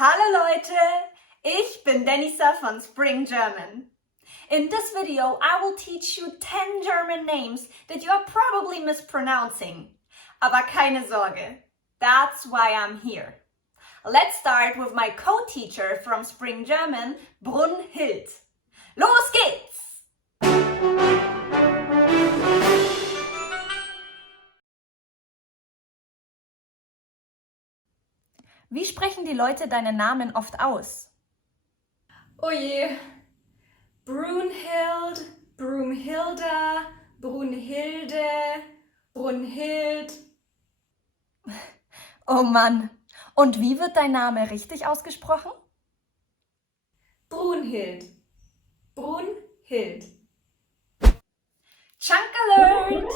Hallo Leute, ich bin Denisa von Spring German. In this video, I will teach you 10 German names that you are probably mispronouncing. Aber keine Sorge, that's why I'm here. Let's start with my co-teacher from Spring German, Brunhild. Los geht's! Wie sprechen die Leute deinen Namen oft aus? Oh je. Brunhild, Brunhilda, Brunhilde, Brunhild. Oh Mann, und wie wird dein Name richtig ausgesprochen? Brunhild. Brunhild. Chunk alert!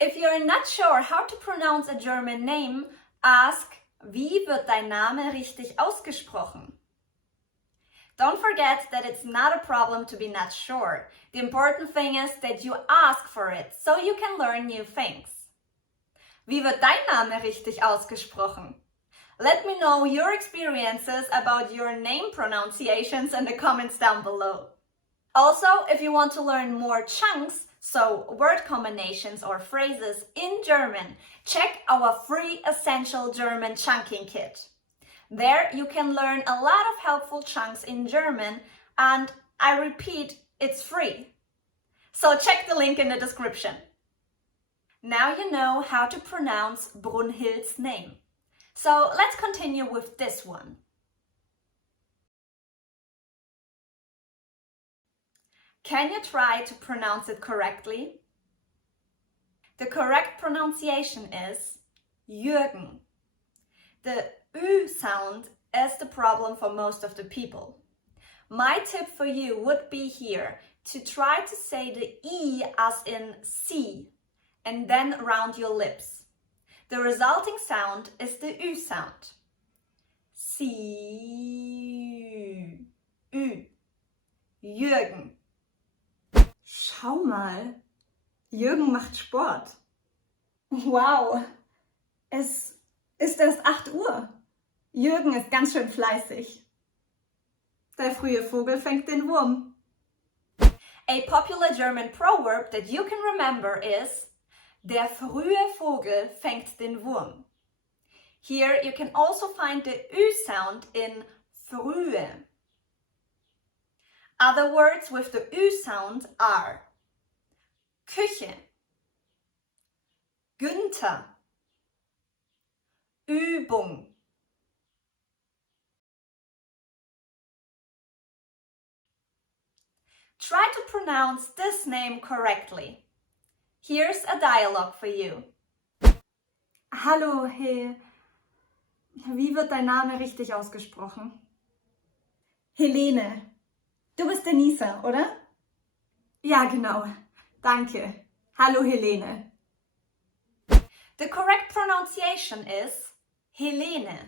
If you're not sure how to pronounce a German name, ask, wie wird dein Name richtig ausgesprochen? Don't forget that it's not a problem to be not sure. The important thing is that you ask for it, so you can learn new things. Wie wird dein Name richtig ausgesprochen? Let me know your experiences about your name pronunciations in the comments down below. Also, if you want to learn more chunks, so word combinations or phrases in German, check our free Essential German Chunking Kit. There you can learn a lot of helpful chunks in German, and I repeat, it's free. So check the link in the description. Now you know how to pronounce Brunhild's name. So let's continue with this one. Can you try to pronounce it correctly? The correct pronunciation is Jürgen. The Ü sound is the problem for most of the people. My tip for you would be here to try to say the I as in see and then round your lips. The resulting sound is the Ü sound. Sie, Ü, Jürgen. Schau mal, Jürgen macht Sport. Wow, es ist erst 8 Uhr. Jürgen ist ganz schön fleißig. Der frühe Vogel fängt den Wurm. A popular German proverb that you can remember is der frühe Vogel fängt den Wurm. Here you can also find the Ü sound in frühe. Other words with the Ü sound are Küche, Günther, Übung. Try to pronounce this name correctly. Here's a dialogue for you. Hallo, hey. Wie wird dein Name richtig ausgesprochen? Helene. Du bist Denisa, oder? Ja, genau. Danke. Hallo, Helene. The correct pronunciation is Helene.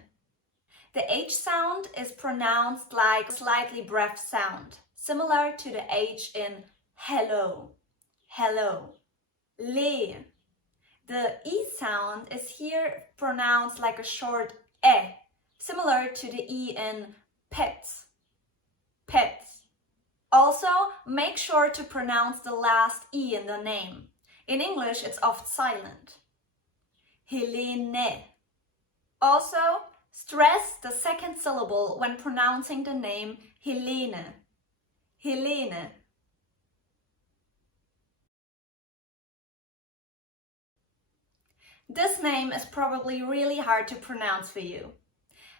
The H sound is pronounced like a slightly breathed sound, similar to the H in hello. Hello. Le. The E sound is here pronounced like a short E, similar to the E in pet. Pet. Also, make sure to pronounce the last E in the name. In English, it's oft silent. Helene. Also, stress the second syllable when pronouncing the name Helene. Helene. This name is probably really hard to pronounce for you.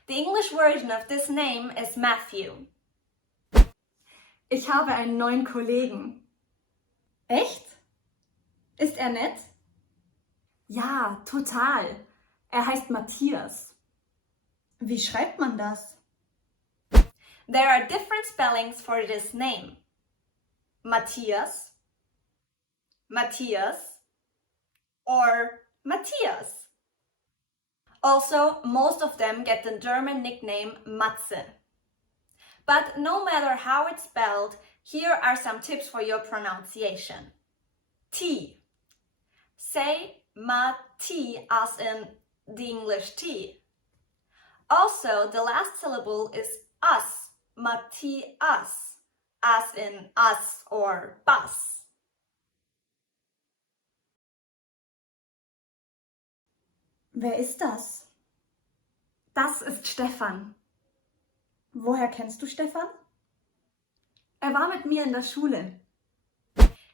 The English version of this name is Matthew. Ich habe einen neuen Kollegen. Echt? Ist er nett? Ja, total. Er heißt Matthias. Wie schreibt man das? There are different spellings for this name. Matthias, Matthias, or Matthias. Also, most of them get the German nickname Matze. But no matter how it's spelled, here are some tips for your pronunciation. T. Say Mati as in the English tea. Also, the last syllable is us, Matthias, as in us or bus. Wer ist das? Das ist Stefan. Woher kennst du Stefan? Er war mit mir in der Schule.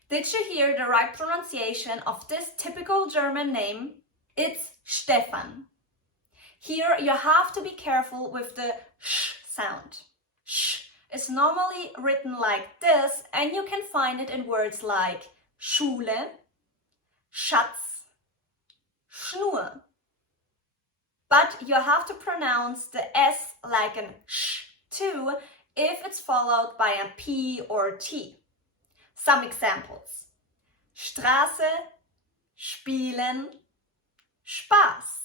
Did you hear the right pronunciation of this typical German name? It's Stefan. Here you have to be careful with the sh sound. Sh is normally written like this, and you can find it in words like Schule, Schatz, Schnur. But you have to pronounce the S like an sh too if it's followed by a P or T. Some examples: Straße, Spielen, Spaß.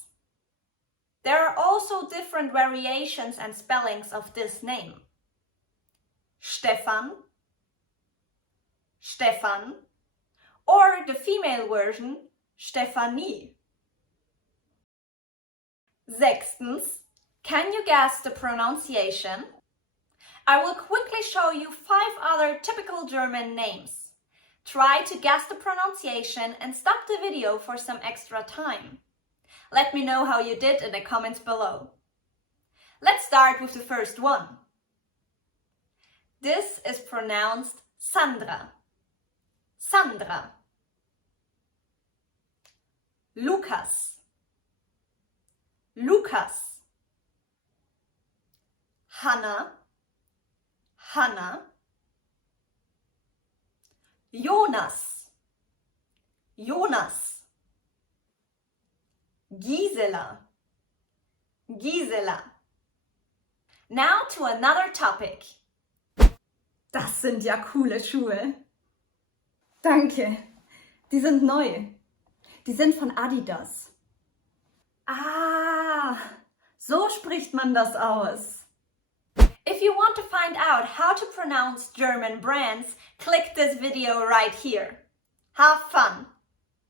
There are also different variations and spellings of this name. Stefan, Stefan, or the female version, Stefanie. Sechstens, can you guess the pronunciation? I will quickly show you 5 other typical German names. Try to guess the pronunciation and stop the video for some extra time. Let me know how you did in the comments below. Let's start with the first one. This is pronounced Sandra. Sandra. Lukas. Lukas. Hanna. Hanna. Jonas. Jonas. Gisela. Gisela. Now to another topic. Das sind ja coole Schuhe. Danke. Die sind neu. Die sind von Adidas. Ah, so spricht man das aus. If you want to find out how to pronounce German brands, click this video right here. Have fun!